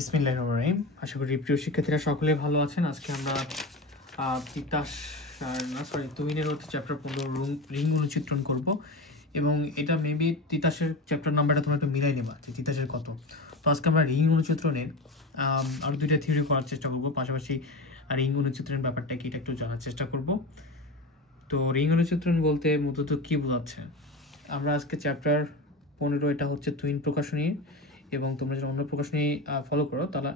বিসমিল্লাহিররহমানিররহিম। আশা করি প্রিয় শিক্ষার্থীরা সকলে ভালো আছেন। আজকে আমরা তুহিনের হচ্ছে চ্যাপ্টার 15 রিং অনুচিত্রণ করব এবং এটা মেবি তিতাসের চ্যাপ্টার নাম্বারটা তোমরা একটু মিলাই নেবা যে তিতাসের কত। তো আজকে আমরা রিং অনুচিত্রণের আরও দুইটা থিওরি করার চেষ্টা করব, পাশাপাশি রিং অনুচিত্রণের ব্যাপারটা কি এটা একটু জানার চেষ্টা করব। তো রিং অনুচিত্রণ বলতে মূলত কি বোঝাচ্ছে, আমরা আজকে চ্যাপ্টার 15 এটা হচ্ছে তুহিন প্রকাশনী, এবং তোমরা যদি অন্য প্রকাশনী ফলো করো তাহলে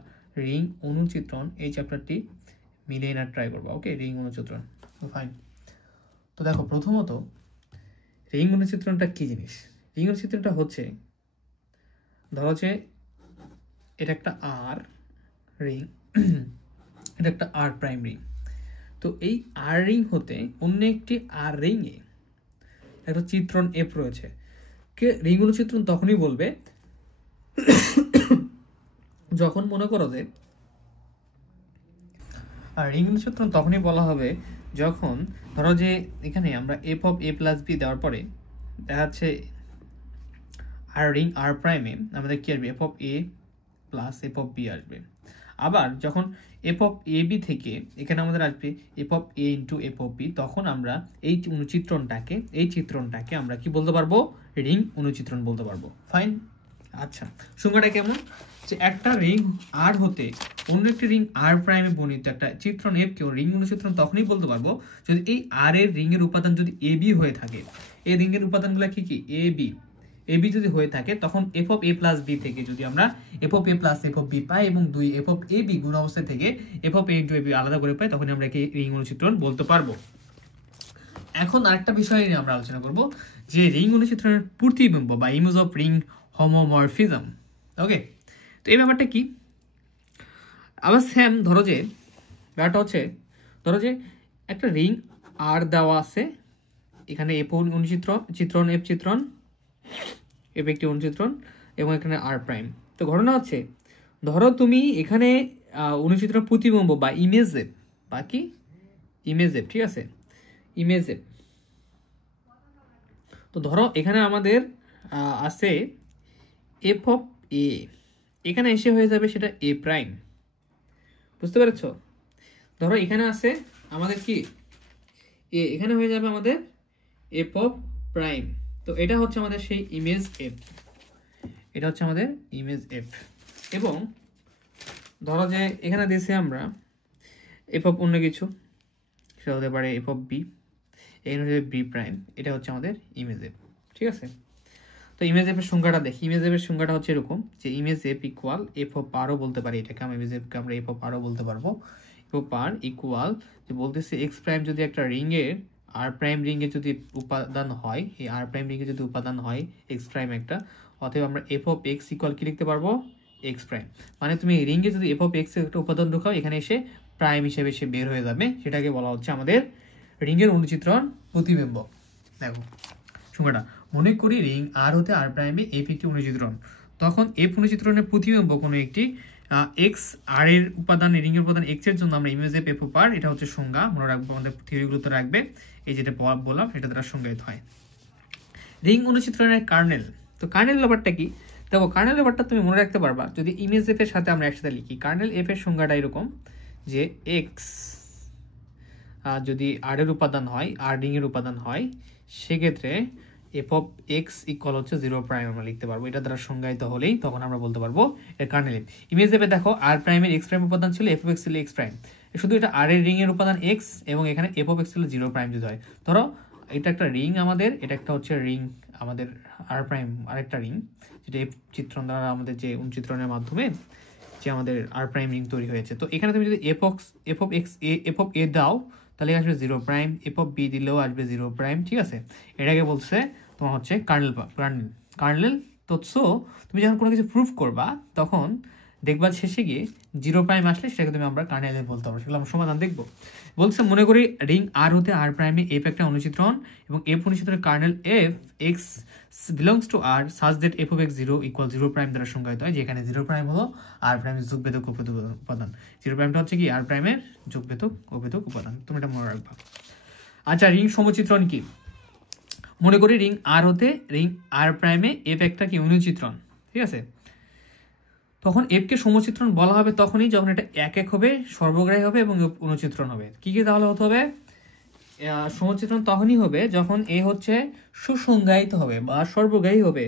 রিং অনুচিত্রণ এই চ্যাপ্টারটি মিলিয়ে না ট্রাই করবো। ওকে, রিং অনুচিত্রণ ফাইন। তো দেখো, প্রথমত রিং অনুচিত্রণটা কী জিনিস। রিং অনুচিত্রণটা হচ্ছে, ধরো যে এটা একটা আর রিং, এটা একটা আর প্রাইম রিং। তো এই আর রিং হতে অন্য একটি আর রিংয়ে একটা চিত্রণ এফ রয়েছে। কে রিং অনুচিত্রণ তখনই বলবে যখন মনে করো যে রিং অনুচিত্রণ তখনই বলা হবে যখন ধরো যে এখানে আমরা F of A plus B দেওয়ার পরে দেখা যাচ্ছে আর রিং আর প্রাইমে আমাদের কি আসবে, F of A plus F of B আসবে। আবার যখন এফ অফ এ বি থেকে এখানে আমাদের আসবে F of A into F of B, তখন আমরা এই চিত্রণটাকে আমরা কি বলতে পারবো, রিং অনুচিত্রণ বলতে পারবো। ফাইন। আচ্ছা, সংজ্ঞাটা কেমন, যে একটা রিং আর হতে অন্য একটি রিং আর প্রাইমে বর্ণিত একটা চিত্রণ এফ কেও রিং অনুচিত্রণ তখনই বলতে পারবো যদি এই আর এর রিং এর উপাদান যদি এ বি হয়ে থাকে। এই রিং এর উপাদানগুলো কি কি, এ বি যদি হয়ে থাকে, তখন F of A plus B থেকে যদি আমরা F of A plus F of B পাই এবং দুই এফ অফ এ বি গুণ অবস্থা থেকে F of A into A B আলাদা করে পাই, তখন আমরা কি রিং অনুচিত্রণ বলতে পারবো। এখন আরেকটা বিষয় নিয়ে আমরা আলোচনা করব, যে রিং অনুচিত্রণের প্রতিবিম্ব বা ইমেজ অফ রিং হোমোমরফিজম। ওকে, তো এই ব্যাপারটা কি, আবার সেম ধরো যে ব্যাপারটা হচ্ছে, ধরো যে একটা রিং আর দেওয়া আছে, এখানে এফ চিত্রণ এফ চিত্রণ এফ একটি অনুচিত্রণ এবং এখানে আর প্রাইম। তো ঘটনা হচ্ছে, ধরো তুমি এখানে অনুচিত্রণ প্রতিবিম্ব বা ইমেজ এফ বা কি ইমেজ এফ, ঠিক আছে, ইমেজ এফ। তো ধরো এখানে আমাদের আছে এফ অফ এ, এখানে এসে হয়ে যাবে সেটা এ প্রাইম, বুঝতে পেরেছ। ধরো এখানে আছে আমাদের কি এ, এখানে হয়ে যাবে আমাদের এফ অফ প্রাইম। তো এটা হচ্ছে আমাদের সেই ইমেজ এফ, এটা হচ্ছে আমাদের ইমেজ এফ। এবং ধরো যে এখানে দিয়েছে আমরা এফ অফ অন্য কিছু, সেটা হতে পারে এফ অফ বি, এখানে হচ্ছে বি প্রাইম, এটা হচ্ছে আমাদের ইমেজ এফ, ঠিক আছে। তো ইমেজ এফের সংজ্ঞাটা দেখি। ইমেজ এফের সংজ্ঞাটা হচ্ছে এরকম, যে image F equal F of আরও বলতে পারি, এটাকে আমরা ইমেজ এফকে আমরা এফ অফ আরও বলতে পারবো। এফ অফ আর ইকুয়াল, যে বলতেছে এক্স প্রাইম যদি একটা রিংয়ের আর প্রাইম রিংয়ে যদি উপাদান হয়, এই আর প্রাইম রিংয়ে যদি উপাদান হয় এক্স প্রাইম একটা, অতএব আমরা এফ অফ এক্স ইকুয়াল কি লিখতে পারবো, এক্স প্রাইম। মানে তুমি রিংয়ে যদি এফ অফ এক্স একটা উপাদান ঢোকাও, এখানে এসে প্রাইম হিসেবে সে বের হয়ে যাবে, সেটাকে বলা হচ্ছে আমাদের রিংয়ের অনুচিত্রণ প্রতিবিম্ব। দেখো সংজ্ঞাটা, মনে করি রিং আর হতে আর প্রাইমে এফ একটি অনুচিত্রণ, তখন এফ অনুচিত্রণের প্রতিবিম্ব কোনো একটি এক্স আর এর উপাদান, রিং এর উপাদান এক্স এর জন্য আমরা image F F of R, এটা হচ্ছে সংজ্ঞা, মনে রাখবো, আমাদের থিওরিগুলোতে রাখবে, এই যেটা বললাম এটা দ্বারা সংজ্ঞায়িত হয় রিং অনুচিত্রণের কার্নেল। তো কার্নেল ব্যাপারটা কি, দেখো কার্নেল ব্যাপারটা তুমি মনে রাখতে পারবা যদি ইমেজ এফ এর সাথে আমরা একসাথে লিখি। কার্নেল এফ এর সংজ্ঞাটা এরকম, যে এক্স যদি আর এর উপাদান হয়, আর রিং এর উপাদান হয়, সেক্ষেত্রে এফ অফ এক্স ইকুয়াল হচ্ছে 0 প্রাইম আমরা লিখতে পারবো। এটা দ্বারা সংজ্ঞায়িত হলেই তখন আমরা বলতে পারবো এর কার্নেল এফ। ইমেজ এফে দেখো আর প্রাইমের এক্স প্রাইম উপাদান ছিল, এফ অফ এক্স ছিল এক্স প্রাইম, শুধু এটা আর এর রিং এর উপাদান এক্স, এবং এখানে এফ অফ এক্স ছিল 0 প্রাইম যদি হয়। ধরো এটা একটা রিং আমাদের, এটা একটা হচ্ছে রিং আমাদের আর প্রাইম, আরেকটা রিং যেটা এফ চিত্রণ দ্বারা আমাদের যে অনুচিত্রণের মাধ্যমে যে আমাদের আর প্রাইম রিং তৈরি হয়েছে। তো এখানে তুমি যদি F of X F of A দাও, তাহলে আসবে 0 প্রাইম, এফ অফ বি দিলেও আসবে 0 প্রাইম, ঠিক আছে। এটাকে বলছে তোমার হচ্ছে কার্নেল। তো তুমি যখন কোনো কিছু প্রুফ করবা, তখন দেখবা শেষে গিয়ে 0 প্রাইম আসলে সেটাকে তুমি আমরা কার্নেল বলতে পারবো, সেগুলো আমরা সমাধান দেখবো। বলছে মনে করি রিং আর হতে আর প্রাইমে এফ একটা অনুচিত্রণ এবং এফ অনুচিত্রণের kernel F X belongs to R such that F of X 0 equal 0 prime দ্বারা সংজ্ঞায়িত হয়, যেখানে 0 প্রাইম হলো আর প্রাইমের যোগভেদক উপাদান। 0 প্রাইমটা হচ্ছে কি আর প্রাইমের যোগভেদক উপাদান, তুমি এটা মনে রাখবা। আচ্ছা, রিং সমচিত্রণ কি, মনে করি রিং আর হতে রিং আর প্রাইমে এফ একটা কি অনুচিত্রণ, ঠিক আছে। তখন এফকে সমচিত্রণ বলা হবে তখনই যখন এটা এক এক হবে, সর্বগ্রাহী হবে এবং অনুচিত্রণ হবে। কি কি তাহলে হতে হবে? সমচিত্রণ তখনই হবে যখন এ হচ্ছে সুসংজ্ঞায়িত হবে বা সর্বগ্রাহী হবে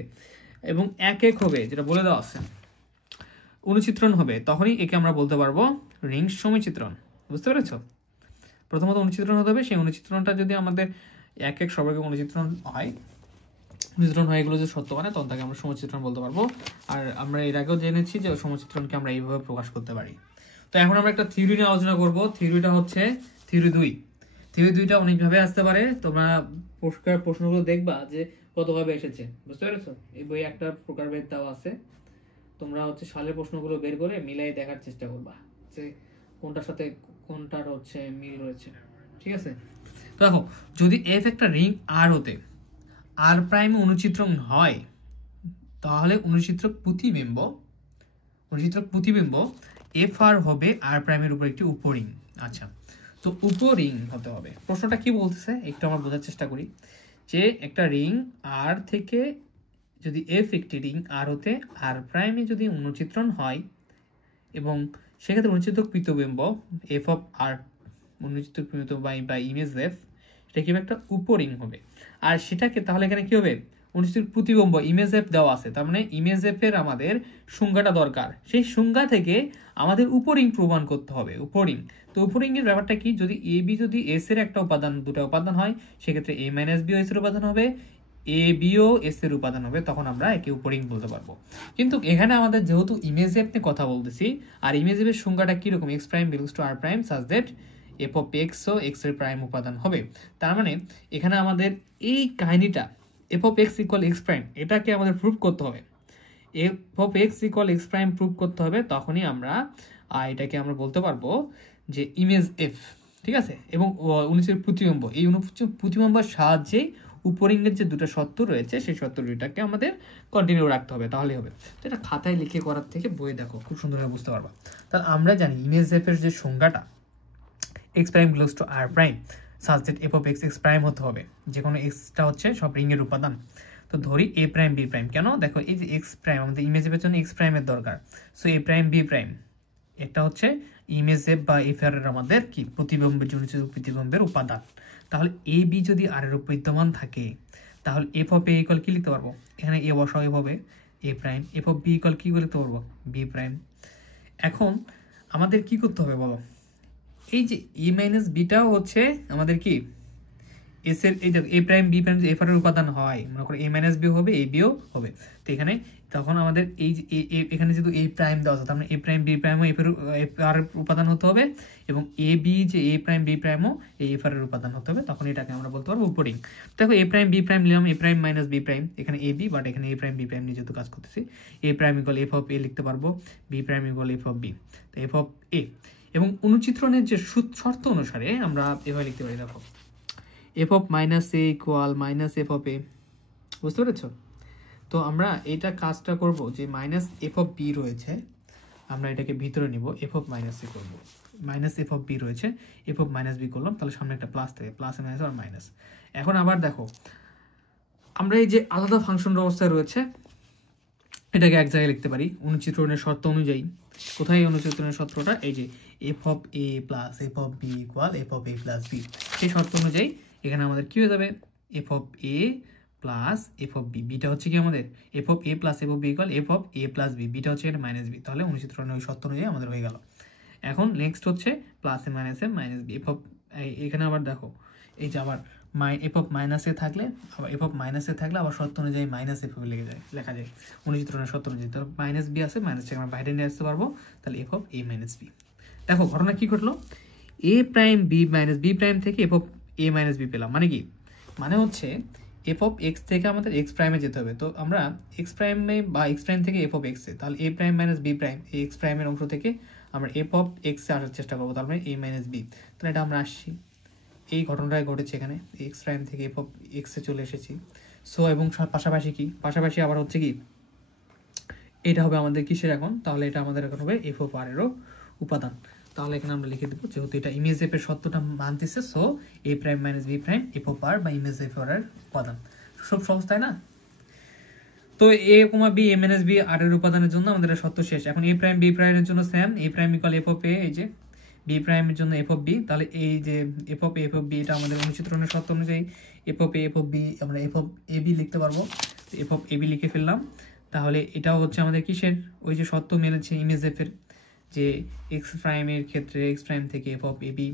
এবং এক এক হবে, যেটা বলে দেওয়া আছে। অনুচিত্রণ হবে তখনই একে আমরা বলতে পারবো রিং সমচিত্রণ। বুঝতে পেরেছ? প্রথমত অনুচিত্রণ হতে হবে, সেই অনুচিত্রণটা যদি আমাদের এক এক সর্বগ্রাহী অনুচিত্রণ হয়, এগুলো যদি সত্য মানে তখন তাকে আমরা সমচিত্রণ বলতে পারবো। আর আমরা এর আগেও জেনেছি যে সমচিত্রণকে আমরা এইভাবে প্রকাশ করতে পারি। তো এখন আমরা একটা থিওরি নিয়ে আলোচনা করব। থিওরিটা হচ্ছে থিওরি 2। থিওরি 2টা অনেকভাবে আসতে পারে, তোমরা প্রশ্নগুলো দেখবা যে কতভাবে এসেছে। বুঝতে পেরেছো? এই বই একটা প্রকারভেদ দেওয়া আছে, তোমরা হচ্ছে সালের প্রশ্নগুলো বের করে মিলাই দেখার চেষ্টা করবা যে কোনটার সাথে কোনটার হচ্ছে মিল রয়েছে। ঠিক আছে? তো দেখো, যদি এফ একটা রিং আর হতে আর প্রাইম অনুচিত্রণ হয়, তাহলে অনুচিত্রক প্রতিবিম্ব এফ আর হবে আর প্রাইমের উপর একটি উপরিং। আচ্ছা, তো উপরিং হতে হবে। প্রশ্নটা কি বলতেছে একটু আমরা বোঝার চেষ্টা করি, যে একটা রিং আর থেকে যদি এফ একটি রিং আর হতে আর প্রাইমে যদি অনুচিত্রণ হয় এবং সেক্ষেত্রে অনুচিত্রক প্রতিবিম্ব এফ অফ আর অনুচিত্রক প্রতিবিম্ব বাই ইমেজ এফ, এটা কি একটা উপরিং হবে। আর সেটাকে তাহলে এখানে কি হবে? অনুচিত্রক প্রতিবিম্ব ইমেজ এফ দেওয়া আছে, তার মানে ইমেজ এফ এর আমাদের সংজ্ঞাটা দরকার। সেই সংজ্ঞা থেকে আমাদের উপরিং প্রমাণ করতে হবে। উপরিং, তো উপরিং এর ব্যাপারটা কি? যদি এ বি যদি এস এর একটা উপাদান, দুটো উপাদান হয়, সেক্ষেত্রে এ মাইনাস বি এস এর উপাদান হবে, এ বিও এস এর উপাদান হবে, তখন আমরা একে উপরিং বলতে পারবো। কিন্তু এখানে আমাদের যেহেতু ইমেজ এফ নিয়ে কথা বলতেছি, আর ইমেজ এফ এর সংজ্ঞাটা কিরকম? X prime belongs to R prime such that F of X ও এক্স এর প্রাইম উপাদান হবে। তার মানে এখানে আমাদের এই কাহিনীটা F of X equal X prime, এটাকে আমাদের প্রুভ করতে হবে। F of X equal X prime prove করতে হবে, তখনই আমরা এটাকে আমরা বলতে পারবো যে ইমেজ এফ। ঠিক আছে? এবং অনুচিত্রক প্রতিবিম্ব, এই অনুচিত্রক প্রতিবিম্বের সাহায্যে উপরিঙ্গের যে দুটো সত্য রয়েছে সেই সত্য দুইটাকে আমাদের কন্টিনিউ রাখতে হবে, তাহলেই হবে। তো এটা খাতায় লিখে করার থেকে বইয়ে দেখো, খুব সুন্দরভাবে বুঝতে পারবা। তাহলে আমরা জানি ইমেজ এফ এর যে সংজ্ঞাটা X prime belongs to R prime such that F of X X prime হতে হবে, যে কোনো এক্সটা হচ্ছে সব রিংয়ের উপাদান। তো ধরি এ প্রাইম বি প্রাইম, কেন? দেখো এই যে এক্স প্রাইম আমাদের ইমেজ এফের জন্য এক্স প্রাইমের দরকার, so A prime B prime এটা হচ্ছে ইমেজ এফ বা এফ আর এর আমাদের কি প্রতিবিম্বের জন্য প্রতিবিম্বের উপাদান। তাহলে এ বি যদি আর এর উপর বিদ্যমান থাকে, তাহলে এফ অফ এ ইকুয়াল কি লিখতে পারবো? এখানে এ বসাও, এফ হবে A prime, F of B equal কি লিখতে পারবো? B prime. এখন আমাদের কি করতে হবে বলো? এই যে এ মাইনাস বিটাও হচ্ছে আমাদের কি এস এর, এই দেখো এ prime B prime F R এর উপাদান হয়, মনে করো এ মাইনাস বি হবে, এ বিও হবে। তো এখানে তখন আমাদের এই যে এখানে যেহেতু এ প্রাইম দেওয়া আছে, তার মানে এ প্রাইম বি প্রাইমও এফ আর এর উপাদান হতে হবে, এবং এ বি যে এ প্রাইম বি প্রাইমও এই এফ আর এর উপাদান হতে হবে, তখন এটাকে আমরা বলতে পারবো উপরিং। দেখো এ প্রাইম বি প্রাইম নিলাম, এ প্রাইম মাইনাস বি প্রাইম, এখানে এ বি, বাট এখানে এ প্রাইম বি প্রাইম নিয়ে যেহেতু কাজ করতেছি, A prime equal F of A লিখতে পারবো, B prime equal F of B, তো এফ অফ এ। এবং অনুচিত্রণের যে শর্ত অনুসারে আমরা এভাবে লিখতে পারি, দেখো F of minus A equal minus F of A. বুঝতে পেরেছ? তো আমরা এটা কাজটা করব যে মাইনাস এফ অফ বি রয়েছে, আমরা এটাকে ভিতরে নিব, এফ অফ মাইনাস এ করবো, মাইনাস এফ অফ বি রয়েছে, এফ অফ মাইনাস বি করলাম, তাহলে সামনে একটা প্লাস থাকে, প্লাস মাইনাস আর মাইনাস। এখন আবার দেখো আমরা এই যে আলাদা ফাংশন অবস্থায় রয়েছে, এটাকে এক জায়গায় লিখতে পারি অনুচিত্রণের শর্ত অনুযায়ী। কোথায় অনুচিত্রণের শর্তটা? এই যে F of A plus F of B equal F of A plus B, সেই শর্ত অনুযায়ী এখানে আমাদের কি হয়ে যাবে? F of A plus F of B, বিটা হচ্ছে কি আমাদের F of A plus F of B equal F of A plus B, বিটা হচ্ছে এখানে মাইনাস বি, তাহলে অনুচিত্রণের ওই শর্ত অনুযায়ী আমাদের হয়ে গেল। এখন নেক্সট হচ্ছে plus A minus B, F of এখানে আবার দেখো এই যে আবার এফ অফ মাইনাসে থাকলে আবার এফ অফ মাইনাসে থাকলে আবার শর্ত অনুযায়ী মাইনাস এফ লেখা যায় অনুচিত্রণের শর্ত অনুযায়ী। তাহলে মাইনাস বি আছে, মাইনাসটাকে আমরা বাইরে নিয়ে আসতে পারবো, তাহলে F of A minus B. দেখো ঘটনা কি ঘটলো? A prime B minus B prime থেকে F of A minus B পেলাম, মানে কি? মানে হচ্ছে এফ অফ এক্স থেকে আমাদের এক্স প্রাইমে যেতে হবে, তো আমরা এক্স প্রাইমে বা এক্স প্রাইম থেকে এফ অফ এক্সে, তাহলে এ প্রাইম মাইনাস বি প্রাইম এই এক্স প্রাইমের অংশ থেকে আমরা এফ অফ এক্সে আসার চেষ্টা করবো, তার মানে এ মাইনাস বি। তাহলে এটা আমরা আসছি, এই ঘটনাটাই ঘটেছে এখানে, এক্স প্রাইম থেকে এফ অফ এক্সে চলে এসেছি। সো এবং পাশাপাশি কি, পাশাপাশি আবার হচ্ছে কি এটা হবে আমাদের কিসের এখন? তাহলে এটা আমাদের এখন হবে এফ অফ আর এরও উপাদান। তাহলে এখানে আমরা লিখে দেবো যেহেতু এটা ইমেজ এফ এর সত্যটা মানতেছে, so A prime minus B prime F of R বা ইমেজ এফ আর এর উপাদান। সব সহজ, তাই না? তো এ কমা বি এ মাইনাস বি আর এর উপাদানের জন্য আমাদের শর্ত শেষ। এখন এ প্রাইম বি প্রাইমের জন্য same, A prime equal F of A, এই যে বি প্রাইমের জন্য এফ অফ বি, তাহলে এই যে এফ অফ বি এটা আমাদের অনুচিত্রণের শর্ত অনুযায়ী এফ অফ বি আমরা এফ অফ এ বি লিখতে পারবো। এফ অফ এ বি লিখে ফেললাম। তাহলে এটাও হচ্ছে আমাদের কিসের, ওই যে শর্ত মেনেছে ইমেজ এফ এর, যে এক্স প্রাইমের ক্ষেত্রে এক্স প্রাইম থেকে এফ অফ এ বি,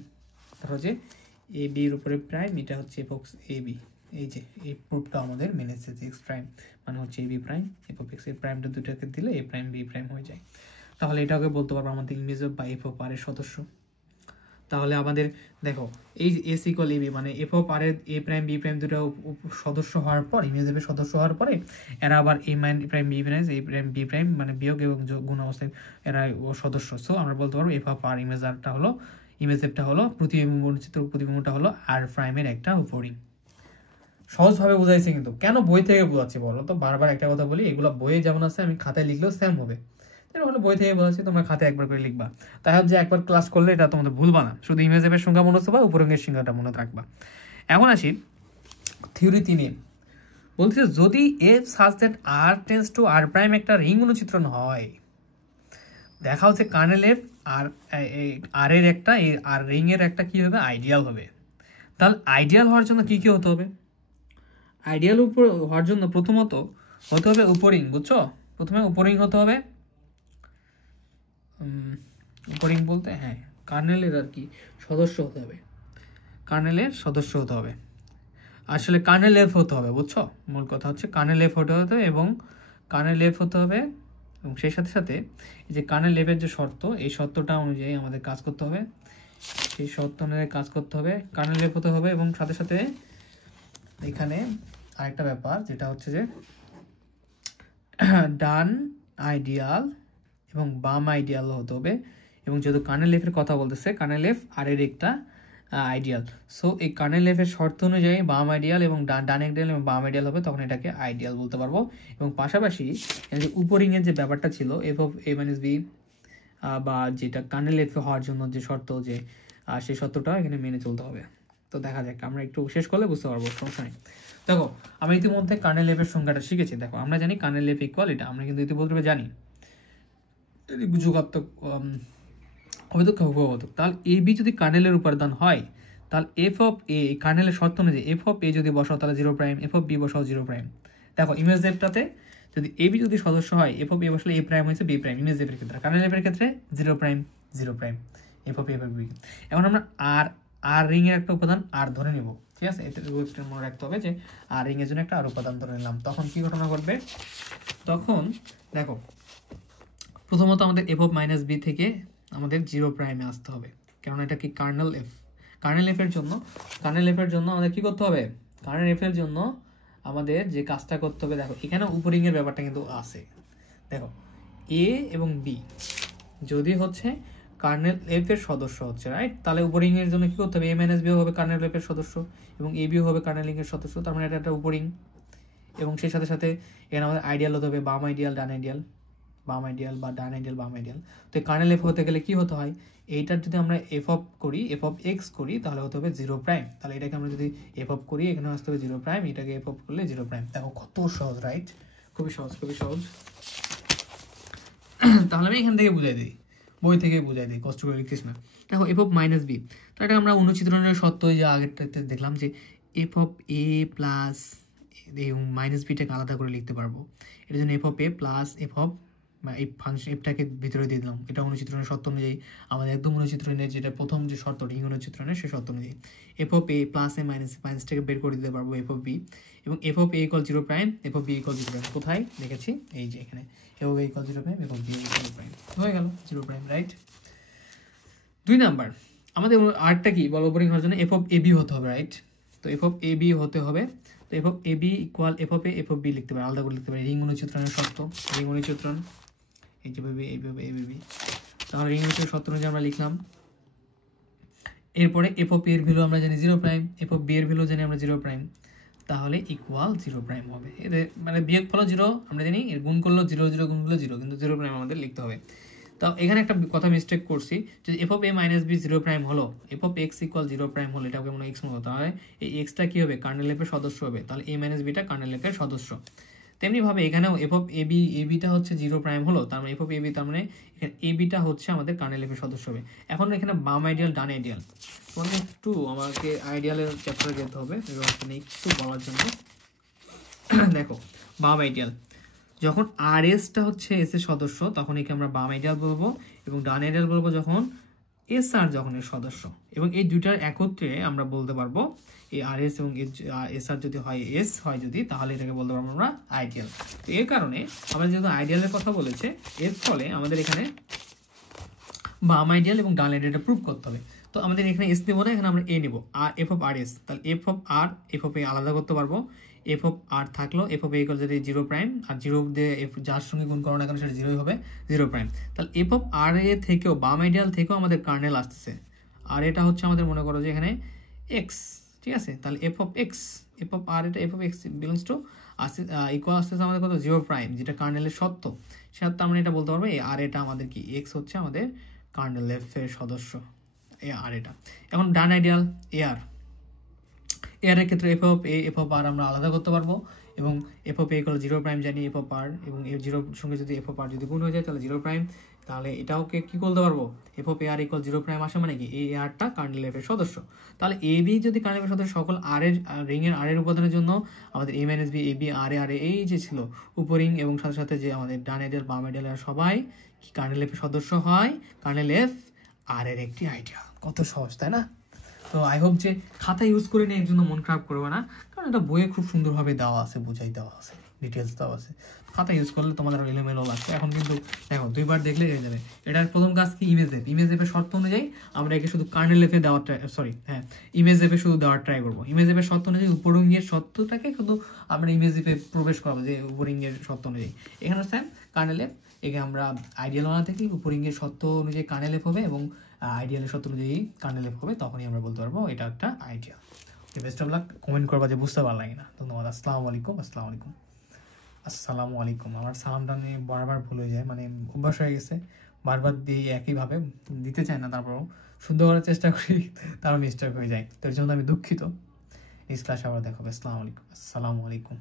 ধরো যে এ বির উপরে প্রাইম, এটা হচ্ছে এফ অফ এ বি, এই যে এই প্রুফটা আমাদের মেনেছে যে এক্স প্রাইম মানে হচ্ছে A B prime, F of X, এই প্রাইমটা দুটাকে দিলে এ প্রাইম বি প্রাইম হয়ে যায়। তাহলে এটাকে বলতে পারবো আমাদের ইমেজ অফ বা এফ অফ আর এর সদস্য। তাহলে আমাদের দেখো এই এস ইকুয়াল এ বি মানে এফ অফ আর এর এ প্রাইম বি প্রাইম দুটো সদস্য হওয়ার পর, ইমেজ এফ এর সদস্য হওয়ার পরে এরা আবার এ প্রাইম বি প্রাইম এ প্রাইম বি প্রাইম মানে বিয়োগ এবং গুণ অবস্থায় এরা ও সদস্য। সো আমরা বলতে পারবো এফ অফ আর ইমেজ আরটা হলো, ইমেজ এফটা হলো প্রতিবিম্ব, চিত্র প্রতিবিম্বটা হলো আর প্রাইমের একটা উপরিং। সহজভাবে বোঝাইছে, কিন্তু কেন বই থেকে বোঝাচ্ছি বলো তো? বারবার একটা কথা বলি, এগুলো বইয়ে যেমন আছে আমি খাতায় লিখলেও সেম হবে, ওখানে বই থেকে বোঝাচ্ছি, তোমরা খাতায় একবার করে লিখবা। তাই হচ্ছে একবার ক্লাস করলে এটা তোমাদের ভুলবা না, শুধু ইমেজ এফের সংখ্যা মনে হচ্ছে বা উপরঙ্গের সংখ্যাটা মনে রাখবা। এখন আসি থিওরি 3-এ, বলছে যদি F such that R tends to R prime একটা রিং অনুচিত্রণ হয়, দেখা হচ্ছে কার্নেল এফ আর আর এর একটা আর রিং এর একটা কি হবে, আইডিয়াল হবে। তাহলে আইডিয়াল হওয়ার জন্য কি কি হতে হবে? আইডিয়াল উপর হওয়ার জন্য প্রথমত হতে হবে উপরিং, বুঝছো? প্রথমে উপরিং হতে হবে, উপরিং বলতে হ্যাঁ কার্নেলের আর কি সদস্য হতে হবে, কার্নেলের সদস্য হতে হবে, আসলে কার্নেল এফ হতে হবে, বুঝছো? মূল কথা হচ্ছে কার্নেল এফ হতে হবে এবং কার্নেল এফ হতে হবে, এবং সেই সাথে সাথে এই যে কার্নেল এফের যে শর্ত, এই শর্তটা অনুযায়ী আমাদের কাজ করতে হবে, সেই শর্ত অনুযায়ী কাজ করতে হবে, কার্নেল এফ হতে হবে, এবং সাথে সাথে এখানে আরেকটা ব্যাপার যেটা হচ্ছে যে ডান আইডিয়াল এবং বাম আইডিয়াল হতে হবে, এবং যেহেতু কার্নেল এফের কথা বলতেছে, কার্নেল এফ আর এর একটা আইডিয়াল, সো এই কার্নেল এফের শর্ত অনুযায়ী বাম আইডিয়াল এবং ডান আইডিয়াল এবং বাম আইডিয়াল হবে, তখন এটাকে আইডিয়াল বলতে পারবো। এবং পাশাপাশি যে উপরিংয়ের যে ব্যাপারটা ছিল F of A minus B, বা যেটা কার্নেল এফ হওয়ার জন্য যে শর্ত, যে সেই শর্তটাও এখানে মেনে চলতে হবে। তো দেখা যাক, আমরা একটু শেষ করলে বুঝতে পারবো, সমস্যা নেই। দেখো আমরা ইতিমধ্যে কার্নেল এফের সংখ্যাটা শিখেছি। দেখো আমরা জানি কার্নেল এফ ইকুয়াল এটা, আমরা কিন্তু ইতিপূর্বে জানি যুগাত্মক অবেদক উপবোধক। তাহলে এ বি যদি কার্নেলের উপাদান হয়, তাহলে এফ অফ এ কার্নেলের শর্ত অনুযায়ী এফ অফ এ যদি বসাও তাহলে 0 প্রাইম, এফ অফ বি বসাও 0 প্রাইম। দেখো ইমেজ এফটাতে যদি এ বি যদি সদস্য হয়, এফ অফ এ বসলে এ প্রাইম হয়েছে বি প্রাইম ইমেজ এফের ক্ষেত্রে, কার্নেল এফের ক্ষেত্রে 0 prime 0 prime, F of A F of B. এখন আমরা আর আর রিং এর একটা উপাদান আর ধরে নিব, ঠিক আছে? এটা মনে রাখতে হবে যে আর রিং এর জন্য একটা আর উপাদান ধরে নিলাম। তখন কি ঘটনা ঘটবে? তখন দেখো প্রথমত আমাদের এফ অফ মাইনাস বি থেকে আমাদের 0 প্রাইমে আসতে হবে, কারণ এটা কি কার্নেল এফ। কার্নেল এফের জন্য আমাদের কি করতে হবে? কার্নেল এফের জন্য আমাদের যে কাজটা করতে হবে, দেখো এখানে উপরিংয়ের ব্যাপারটা কিন্তু আছে। দেখো এ এবং বি যদি হচ্ছে কার্নেল এফ এর সদস্য হচ্ছে, রাইট? তাহলে উপরিংয়ের জন্য কি করতে হবে? এ মাইনাস বিও হবে কার্নেল এফ এর সদস্য এবং এ বিও হবে কার্নেল এর সদস্য, তার মানে এটা একটা উপরিং। এবং সেই সাথে সাথে এখানে আমাদের আইডিয়াল হতে হবে বাম আইডিয়াল ডান আইডিয়াল, বাম আইডিয়াল বা ডান আইডিয়াল বাম আইডিয়াল। তো কার্নেল এফ হতে গেলে কি হতে হয়? এইটার যদি আমরা এফ অফ করি, এফ অফ এক্স করি, তাহলে হতে হবে 0 প্রাইম। তাহলে এটাকে আমরা যদি এফ অফ করি, এখানে আসতে হবে 0 প্রাইম, এটাকে এফ অফ করলে 0 প্রাইম। দেখো কত সহজ, রাইট? খুবই সহজ, খুবই সহজ। তাহলে আমি এখান থেকে বুঝাই দিই, বই থেকে বুঝাই দিই, কষ্ট করে লিখিস না। দেখো এফ অফ মাইনাস বি, তো এটা আমরা অনুচিত্রণের সত্য যে আগেরটাতে দেখলাম যে F of A plus minus বিটাকে আলাদা করে লিখতে পারবো। এটার জন্য F of A plus F of এই ফাংশন এফটাকে ভিতরে দিয়ে দিলাম, এটা অনুচিত্রণের শর্ত অনুযায়ী, আমাদের একদম অনুচিত্রণের যেটা প্রথম যে শর্ত রিং অনুচিত্রণের সেই শর্ত অনুযায়ী F of A plus A মাইনাসটাকে বের করে দিতে পারবো এফ অফ বি, এবং F of A equal 0 prime, F of B equal 0 prime. কোথায় দেখেছি? এই যে এখানে F of A equal 0 prime, F of B equal 0 prime হয়ে গেল 0 প্রাইম, রাইট? 2 নাম্বার আমাদের আরটা কি বল, উপরিং হওয়ার জন্য এফ অফ এ বি হতে হবে, রাইট? তো এফ অফ এ বি হতে হবে, তো F of A B equal F of A F of B লিখতে পারি, আলাদা করে লিখতে পারি রিং অনুচিত্রণের শর্ত, রিং অনুচিত্রণ এই যেভাবে এইভাবে এভাবে। তাহলে রিং অনুচিত্রণের শর্ত অনুযায়ী আমরা লিখলাম। এরপরে এফ অফ এর ভ্যালু আমরা জানি 0 প্রাইম, এফ অফ বি এর ভ্যালু জানি আমরা 0 প্রাইম, তাহলে ইকুয়াল 0 প্রাইম হবে। এদের মানে বিয়োগ ফল 0 আমরা জানি, এর গুণ করলো 0 0 গুণ করলো 0, কিন্তু 0 প্রাইম আমাদের লিখতে হবে। তো এখানে একটা কথা মিস্টেক করছি, যদি F of A minus B 0 prime হলো, F of X equal 0 prime হলো, এটাকে আমরা এক্স মতো, তাহলে এই এক্সটা কি হবে? কার্নেল এফের সদস্য হবে, তাহলে এ মাইনাস বিটা কার্নেল এফের সদস্য। তেমনিভাবে এখানেও এফ অফ এবি, এবিটা হচ্ছে 0 প্রাইম হলো, তার মানে এফ অফ এবি, তার মানে এখানে এবিটা হচ্ছে আমাদের কার্নেল এফের সদস্য হবে। এখন এখানে বাম আইডিয়াল ডান আইডিয়াল, মানে একটু আমাকে আইডিয়ালের চ্যাপ্টারে যেতে হবে এবং এখানে একটু বলার জন্য দেখো বাম আইডিয়াল যখন আর এসটা হচ্ছে এস এর সদস্য তখন একে আমরা বাম আইডিয়াল বলবো, এবং ডান আইডিয়াল বলবো যখন এস আর যখন এর সদস্য, এবং এই দুইটার একত্রে আমরা বলতে পারবো এই আর এস এবং এস আর যদি হয় এস হয় যদি, তাহলে এটাকে বলতে পারবো আমরা আইডিয়াল। তো এর কারণে আমরা যেহেতু আইডিয়ালের কথা বলেছে, এর ফলে আমাদের এখানে বাম আইডিয়াল এবং ডান আইডিয়ালটা প্রুভ করতে হবে। তো আমাদের এখানে এস নেবো না, এখানে আমরা এ নেবো, আর এফ অফ আর এস, তাহলে F of R F of A আলাদা করতে পারবো। এফ অফ আর থাকলো এফ অফ এ ইকুয়াল যদি 0 প্রাইম, আর 0 দিয়ে এফ যার সঙ্গে গুণ করো না কেন সেটা 0ই হবে, 0 প্রাইম। তাহলে এফ অফ আর এ থেকেও বাম আইডিয়াল থেকেও আমাদের কার্নেল আসতেছে, আর এটা হচ্ছে আমাদের মনে করো যে এখানে এক্স, ঠিক আছে। তাহলে F of X, F of R এটা F of X belongs to আসছে ইকুয়াল আসতেছে আমাদের কত 0 প্রাইম, যেটা কার্নেলের সত্য, সেটা আমরা এটা বলতে পারবো আর এটা আমাদের কি এক্স হচ্ছে আমাদের কার্নেল এফ এর সদস্য, এ আর এটা। এখন ডান আইডিয়াল এআর, এর ক্ষেত্রে F of A F of R আমরা আলাদা করতে পারবো, এবং F of A equal 0 prime জানি এফ অফ আর, এবং এর 0 সঙ্গে যদি এফ অফ আর যদি গুণ হয়ে যায় তাহলে 0 প্রাইম, তাহলে এটাওকে কি বলতে পারবো F of A R equal 0 prime আসে, মানে কি এই আরটা কার্নেল এফ এর সদস্য। তাহলে এ বি যদি কার্নেল এফ এর সদস্য, সকল আর এর রিং এর আর এর উপাদানের জন্য আমাদের এ মাইনাস বি এ বি আর এ এই যে ছিল উপরিং এবং সাথে সাথে যে আমাদের ডান আইডিয়াল বাম আইডিয়াল সবাই কি কার্নেল এফ এর সদস্য হয়, কার্নেল এফ আর এর একটি আইডিয়াল। কত সহজ তাই না? তো আই হোপ যে খাতা ইউজ করে নিয়ে এর জন্য মন খারাপ করবে না, কারণ এটা বইয়ে খুব সুন্দরভাবে দেওয়া আছে, বুঝাই দেওয়া আছে, ডিটেলস দেওয়া আছে। খাতা ইউজ করলে তোমাদের এলোমেলো লাগছে। এখন কিন্তু দেখো 2বার দেখলে হয়ে যাবে। এটার প্রথম কাজ কি ইমেজ এফ, ইমেজ এফের শর্ত অনুযায়ী আমরা একে শুধু কার্নেল এফে দেওয়ার ইমেজ এফে শুধু দেওয়ার ট্রাই করবো। ইমেজ এফের শর্ত অনুযায়ী উপরিঙ্গের শর্তটাকে শুধু আমরা ইমেজ এফে প্রবেশ করাবো, যে উপরিঙ্গের শর্ত অনুযায়ী। এখানে স্যার কার্নেল এফ, একে আমরা আইডিয়াল বানা থেকে উপরিঙ্গের শর্ত অনুযায়ী কার্নেল এফ হবে এবং আইডিয়ালের শর্ত অনুযায়ী কার্নেল এফ হবে, তখনই আমরা বলতে পারবো এটা একটা ideal. Best of luck, comment করবা যে বুঝতে পারলাম না। ধন্যবাদ। আসসালামু আলাইকুম। আসসালামু আলাইকুম। আসসালামু আলাইকুম। আমার সালামটা নিয়ে বারবার ভুল হয়ে যায়, মানে অভ্যাস হয়ে গেছে, বারবার দিয়ে একইভাবে দিতে চাই না, তারপরও শুদ্ধ করার চেষ্টা করি, তারও মিস্টেক হয়ে যায়। তো এর জন্য আমি দুঃখিত। নেক্সট ক্লাসে আবার দেখা হবে। আসসালামু আলাইকুম। আসসালামু আলাইকুম।